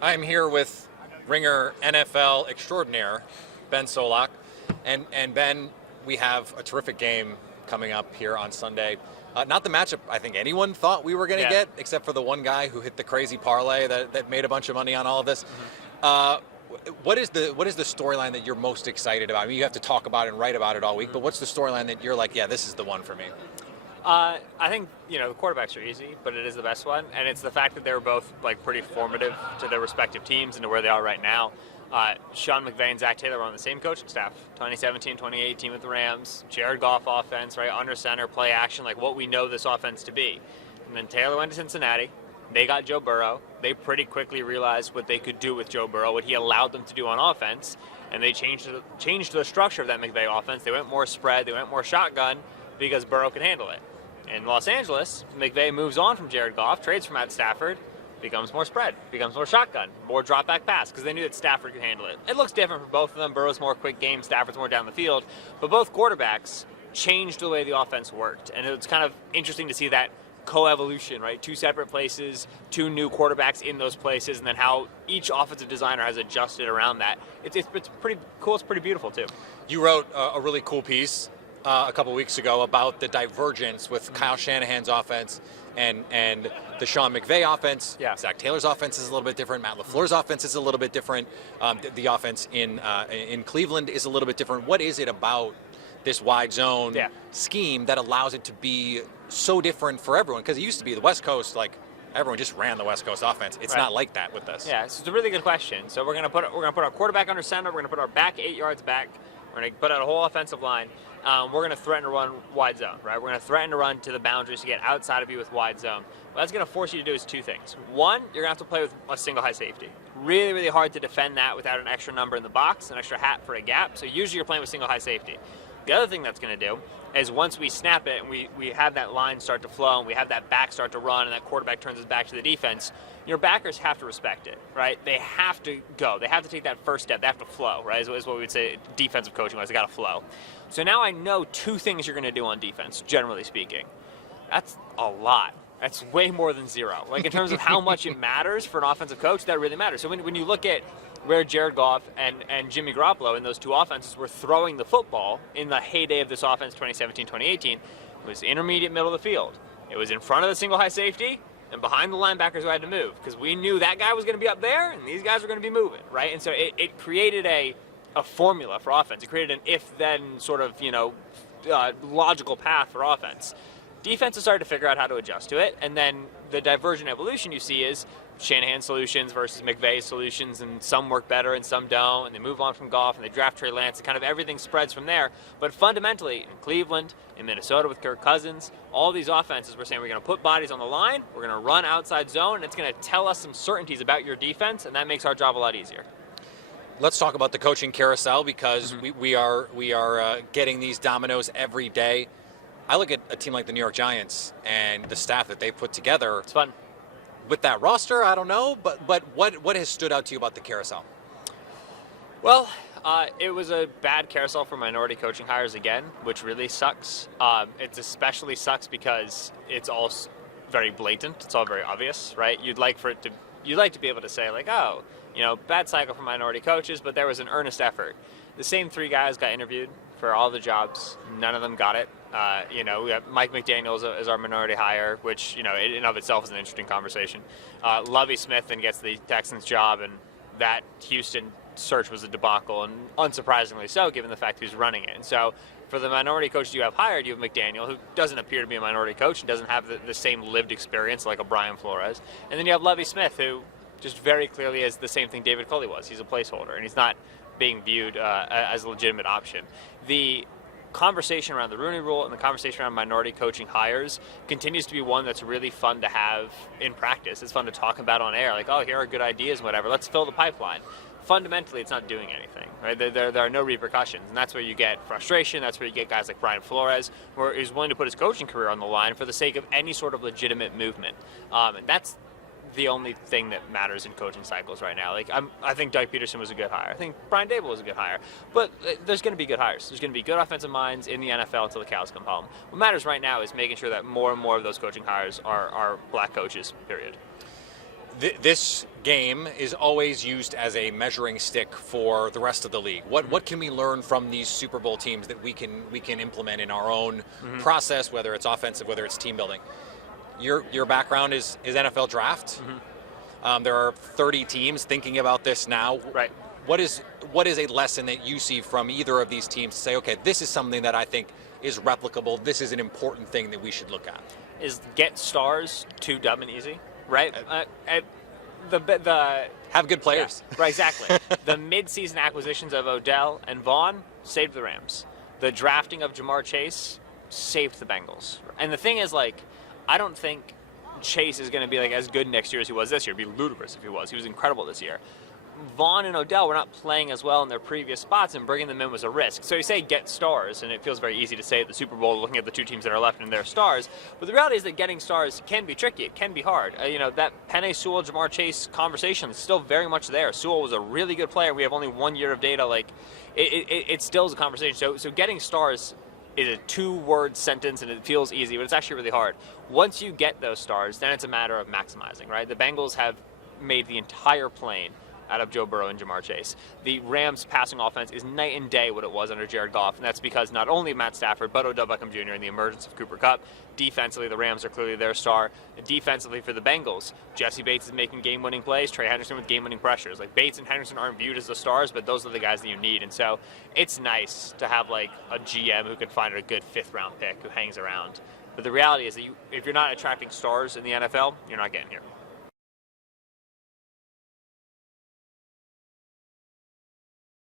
I'm here with Ringer NFL extraordinaire, Ben Solak. And Ben, we have a terrific game coming up here on Sunday. Not the matchup I think anyone thought we were going to get, except for the one guy who hit the crazy parlay that made a bunch of money on all of this. What is the storyline that you're most excited about? I mean, you have to talk about it and write about it all week, but what's the storyline that you're like, yeah, this is the one for me? I think, the quarterbacks are easy, but it is the best one. And it's the fact that they were both pretty formative to their respective teams and to where they are right now. Sean McVay and Zach Taylor were on the same coaching staff, 2017, 2018 with the Rams. Jared Goff offense, right, under center, play action, like what we know this offense to be. And then Taylor went to Cincinnati. They got Joe Burrow. They pretty quickly realized what they could do with Joe Burrow, what he allowed them to do on offense, and they changed the structure of that McVay offense. They went more spread, they went more shotgun because Burrow could handle it. In Los Angeles, McVay moves on from Jared Goff, trades for Matt Stafford, becomes more spread, becomes more shotgun, more drop-back pass, because they knew that Stafford could handle it. It looks different for both of them. Burrow's more quick game, Stafford's more down the field, but both quarterbacks changed the way the offense worked, and it's kind of interesting to see that co-evolution, right? Two separate places, two new quarterbacks in those places, and then how each offensive designer has adjusted around that. It's pretty cool. It's pretty beautiful, too. You wrote a really cool piece a couple weeks ago about the divergence with Kyle Shanahan's offense and the Sean McVay offense. Yeah. Zach Taylor's offense is a little bit different. Matt LaFleur's offense is a little bit different. The offense in Cleveland is a little bit different. What is it about this wide zone scheme that allows it to be so different for everyone? Because it used to be the West Coast, everyone just ran the West Coast offense. It's not like that with this. Yeah, so it's a really good question. So we're gonna put our quarterback under center. We're gonna put our back 8 yards back. We're gonna put out a whole offensive line. We're gonna threaten to run wide zone, right? We're gonna threaten to run to the boundaries to get outside of you with wide zone. What that's gonna force you to do is two things. One, you're gonna have to play with a single high safety. Really, really hard to defend that without an extra number in the box, an extra hat for a gap. So usually you're playing with single high safety. The other thing that's going to do is once we snap it and we have that line start to flow and we have that back start to run and that quarterback turns his back to the defense, your backers have to respect it, right? They have to go. They have to take that first step. They have to flow, right? Is what we would say defensive coaching-wise. They got to flow. So now I know two things you're going to do on defense, generally speaking. That's a lot. That's way more than zero. In terms of how much it matters for an offensive coach, that really matters. So when you look at where Jared Goff and Jimmy Garoppolo in those two offenses were throwing the football in the heyday of this offense, 2017-2018, it was intermediate middle of the field. It was in front of the single high safety and behind the linebackers who had to move because we knew that guy was going to be up there and these guys were going to be moving, right? And so it created a formula for offense. It created an if-then sort of, logical path for offense. Defenses started to figure out how to adjust to it, and then the divergent evolution you see is Shanahan solutions versus McVay solutions, and some work better and some don't, and they move on from Goff and they draft Trey Lance, and kind of everything spreads from there. But fundamentally, in Cleveland, in Minnesota with Kirk Cousins, all these offenses, we're saying we're going to put bodies on the line, we're going to run outside zone, and it's going to tell us some certainties about your defense, and that makes our job a lot easier. Let's talk about the coaching carousel because we are getting these dominoes every day. I look at a team like the New York Giants and the staff that they put together. It's fun. With that roster, I don't know, but what has stood out to you about the carousel? Well, it was a bad carousel for minority coaching hires again, which really sucks. It especially sucks because it's all very blatant. It's all very obvious, right? You'd like to be able to say bad cycle for minority coaches, but there was an earnest effort. The same three guys got interviewed for all the jobs. None of them got it. We have Mike McDaniel as our minority hire, which, in and of itself is an interesting conversation. Lovie Smith then gets the Texans job, and that Houston search was a debacle, and unsurprisingly so, given the fact he's running it. And so for the minority coach you have hired, you have McDaniel, who doesn't appear to be a minority coach and doesn't have the same lived experience like a Brian Flores. And then you have Lovie Smith, who just very clearly is the same thing David Culley was. He's a placeholder, and he's not being viewed as a legitimate option. The conversation around the Rooney Rule and the conversation around minority coaching hires continues to be one that's really fun to have in practice. It's fun to talk about on air, here are good ideas and whatever. Let's fill the pipeline. Fundamentally, it's not doing anything, right? There are no repercussions, and that's where you get frustration. That's where you get guys like Brian Flores, who is willing to put his coaching career on the line for the sake of any sort of legitimate movement. And that's the only thing that matters in coaching cycles right now. I think Doug Peterson was a good hire. I think Brian Dable was a good hire. But there's going to be good hires. There's going to be good offensive minds in the NFL until the cows come home. What matters right now is making sure that more and more of those coaching hires are black coaches, period. This game is always used as a measuring stick for the rest of the league. What can we learn from these Super Bowl teams that we can implement in our own process, whether it's offensive, whether it's team building? Your background is NFL draft. There are 30 teams thinking about this now. Right. What is a lesson that you see from either of these teams to say, okay, this is something that I think is replicable. This is an important thing that we should look at. Is get stars too dumb and easy, right? Have good players. Yeah, right, exactly. The mid-season acquisitions of Odell and Vaughn saved the Rams. The drafting of Jamar Chase saved the Bengals. And the thing is, like, I don't think Chase is going to be like as good next year as he was this year. It'd be ludicrous if he was. He was incredible this year. Vaughn and Odell were not playing as well in their previous spots, and bringing them in was a risk. So you say get stars, and it feels very easy to say at the Super Bowl, looking at the two teams that are left and their stars. But the reality is that getting stars can be tricky. It can be hard. That Penei Sewell, Jamar Chase conversation is still very much there. Sewell was a really good player. We have only 1 year of data. Like, it still is a conversation. So getting stars is a 2-word sentence, and it feels easy, but it's actually really hard. Once you get those stars, then it's a matter of maximizing, right? The Bengals have made the entire plane out of Joe Burrow and Jamar Chase. The Rams' passing offense is night and day what it was under Jared Goff, and that's because not only Matt Stafford, but Odell Beckham Jr. and the emergence of Cooper Kupp. Defensively, the Rams are clearly their star. Defensively for the Bengals, Jesse Bates is making game-winning plays, Trey Henderson with game-winning pressures. Like, Bates and Henderson aren't viewed as the stars, but those are the guys that you need. And so it's nice to have, like, a GM who can find a good 5th-round pick who hangs around. But the reality is that if you're not attracting stars in the NFL, you're not getting here.